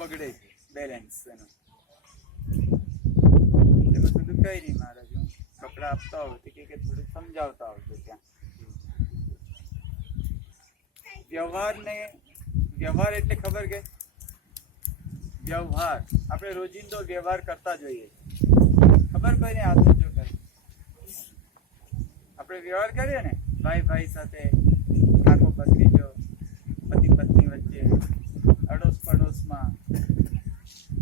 બગડે છે બેલેન્સ એનું. મેં કીધું કઈ નહીં મહારાજ, હું કપડા આપતા હોઉં તો કે થોડું સમજાવતા આવજો ત્યાં. વ્યવહાર એટલે ખબર કે વ્યવહાર આપણે રોજિંદો વ્યવહાર કરતા જોઈએ. ખબર કોઈને આ તો જો કરે આપણે વ્યવહાર કરીએ ને ભાઈ સાથે, કાકો ભત્રીજો, પતિ પત્ની વચ્ચે, અડોશ પડોશમાં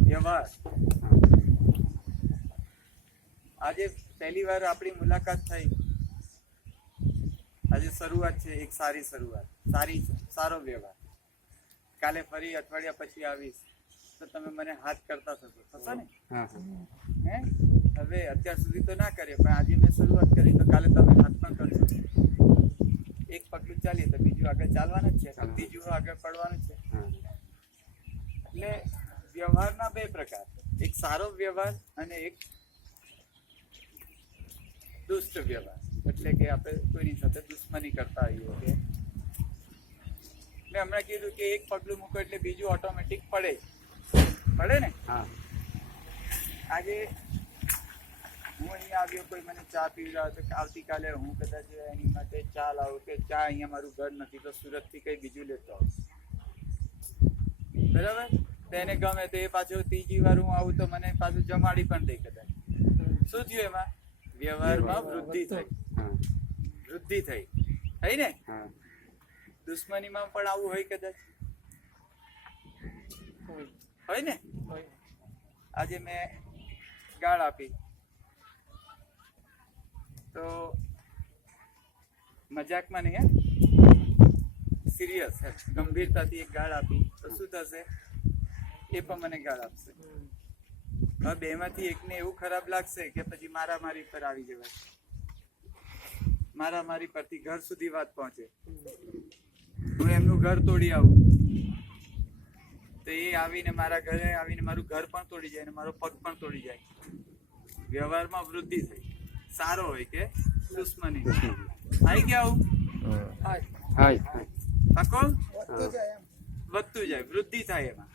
વ્યવહાર. આજે પહેલી વાર આપણી મુલાકાત થઈ, આજે શરૂઆત છે, એક સારી શરૂઆત, સારો વ્યવહાર. કાલે ફરી અઠવાડિયા પછી આવીશ તો તમે મને હાથ કરતા થશો ને? હે હવે અત્યાર સુધી તો ના કરીએ, પણ આજે મેં શરૂઆત કરી તો કાલે તમે હાથ પણ કરશો. એક પગલું ચાલીએ તો બીજું આગળ ચાલવાનું જ છે, ત્રીજું આગળ પડવાનું છે. એટલે વ્યવહારના બે પ્રકાર, એક સારો વ્યવહાર અને એક દુષ્ટ વ્યવહાર. એટલે કે આપણે કોઈની સાથે દુશ્મની કરતા હોઈએ કે મેં હમણાં કીધું કે એક પગલું મૂકો એટલે બીજું ઓટોમેટિક પડે ને. આજે હું અહીંયા આવ્યો, કોઈ મને ચા પીવડાવે તો આવતીકાલે હું કદાચ એની માટે ચા લાવું કે ચા અહીંયા મારું ઘર નથી તો સુરતથી કંઈ બીજું લેતો આવું, બરાબર? તો એને ગમે તો એ પાછું ત્રીજી વાર હું આવું તો મને પાછું જમાડી પણ દે કદાચ. શું થયું એમાં? વ્યવહારમાં વૃદ્ધિ થઈ ને? દુશ્મનીમાં પણ આવું હોય કદાચ, હોય ને? આજે મેં ગાળ આપી તો મજાકમાં નહીં, સિરિયસ ગંભીરતાથી એક ગાળ આપી તો શું થશે? એ પણ મને ગાળ આપશે. હવે બેમાંથી એકને એવું ખરાબ લાગશે કે પછી મારામારી પર આવી જવાય. મારામારી પરથી ઘર સુધી વાત પહોંચે. હું એમનું ઘર તોડી આવું તો એ આવીને મારા ઘરે આવીને મારું ઘર પણ તોડી જાય અને મારો પગ પણ તોડી જાય. વ્યવહારમાં વૃદ્ધિ થઈ. સારો હોય કે દુશ્મની? આવી ગયા આવું વધતું જાય, વૃદ્ધિ થાય એમાં.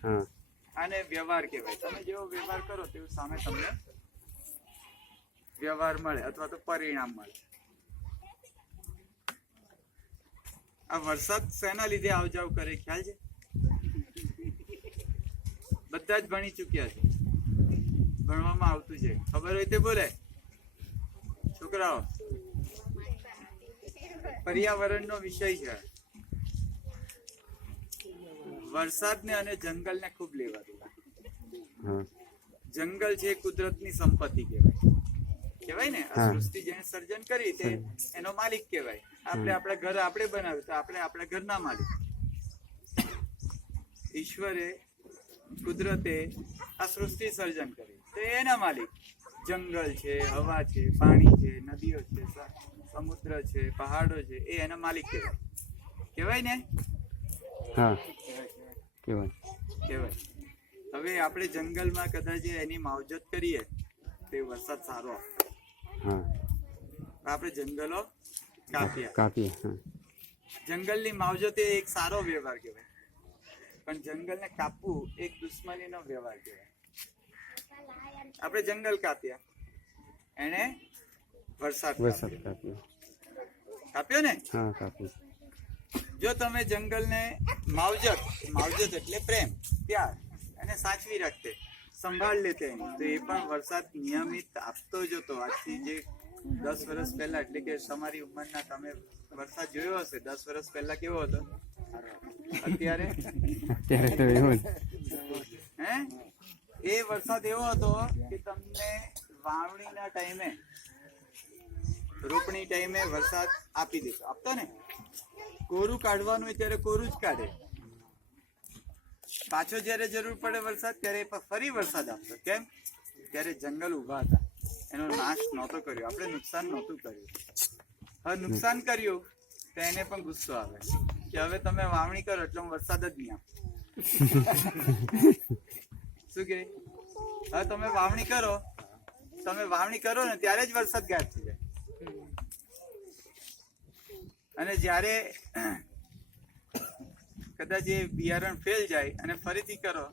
આને વ્યવહાર કહેવાય. તમે જેવો વ્યવહાર કરો તેવું સામે તમને વ્યવહાર મળે અથવા તો પરિણામ મળે. આ વરસાદ શેના લીધે આવ જાવ કરે ખ્યાલ છે? બધા જ ભણી ચૂક્યા છે, ભણવામાં આવતું છે, ખબર હોય તે બોલે. છોકરાઓ, પર્યાવરણનો વિષય છે. વરસાદને અને જંગલને ખૂબ લેવા દેવા. જંગલ છે કુદરતની સંપત્તિ કહેવાય ને. આ સૃષ્ટિ જેને સર્જન કરી તે એનો માલિક કહેવાય. આપણે આપણા ઘર આપણે બનાવ્યું તો આપણે આપણા ઘરના માલિક. ઈશ્વરે, કુદરતે આ સૃષ્ટિ સર્જન કરી તો એના માલિક. જંગલ છે, હવા છે, પાણી છે, નદીઓ છે, સમુદ્ર છે, પહાડો છે, એ એના માલિક કહેવાય ને? કહેવાય. હવે આપણે જંગલમાં કદાચ એની માવજત કરીએ તો વરસાદ સારો આવે. આપણે જંગલો કાપીએ. જંગલની માવજત એ એક સારો વ્યવહાર કહેવાય, પણ જંગલને કાપવું એક દુશ્મનીનો વ્યવહાર કહેવાય. આપણે જંગલ કાપ્યા, એને વરસાદ કાપ્યો ને? જો તમે જંગલને માવજત એટલે પ્રેમ, પ્યાર, એને સાચવી રાખતે, સંભાળ લેતે તો એ પણ વરસાદ નિયમિત આપતો જ હતો. આજથી જે 10 વર્ષ પહેલા, એટલે કે તમારી ઉંમરના, તમે વરસાદ જોયો હશે 10 વર્ષ પહેલા કેવો હતો? અત્યારે તો એવો હે? એ વરસાદ એવો હતો કે તમને વાવણીના ટાઈમે, રોપણી ટાઈમે વરસાદ આપી દેતો, આપતો ને? કોરું કાઢવાનું હોય ત્યારે કોરું જ કાઢે. પાછો જયારે જરૂર પડે વરસાદ ત્યારે ફરી વરસાદ આપતો. કેમ? ત્યારે જંગલ ઉભા હતા, એનો નાશ નહોતો કર્યો, આપણે નુકસાન નહોતું કર્યું. હવે નુકસાન કર્યું તો એને પણ ગુસ્સો આવે કે હવે તમે વાવણી કરો એટલે હું વરસાદ જ નહીં આપું. શું કે? હવે તમે વાવણી કરો ને ત્યારે જ વરસાદ ગાયબ થઈ જાય. અને જ્યારે કદાચ એ બિયારણ ફેલ જાય અને ફરીથી કરો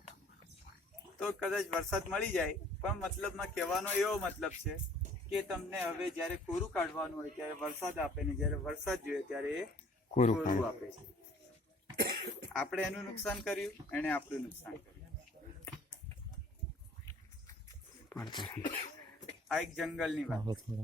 તો કદાચ વરસાદ મળી જાય, પણ મતલબમાં કહેવાનો એવો મતલબ છે કે તમને હવે જ્યારે કોરું કાઢવાનું હોય ત્યારે વરસાદ આપે ને જ્યારે વરસાદ જોઈએ ત્યારે એ કોરું આપે છે. આપણે એનું નુકસાન કર્યું, એને આપણું નુકસાન કર્યું. આ એક જંગલની વાત.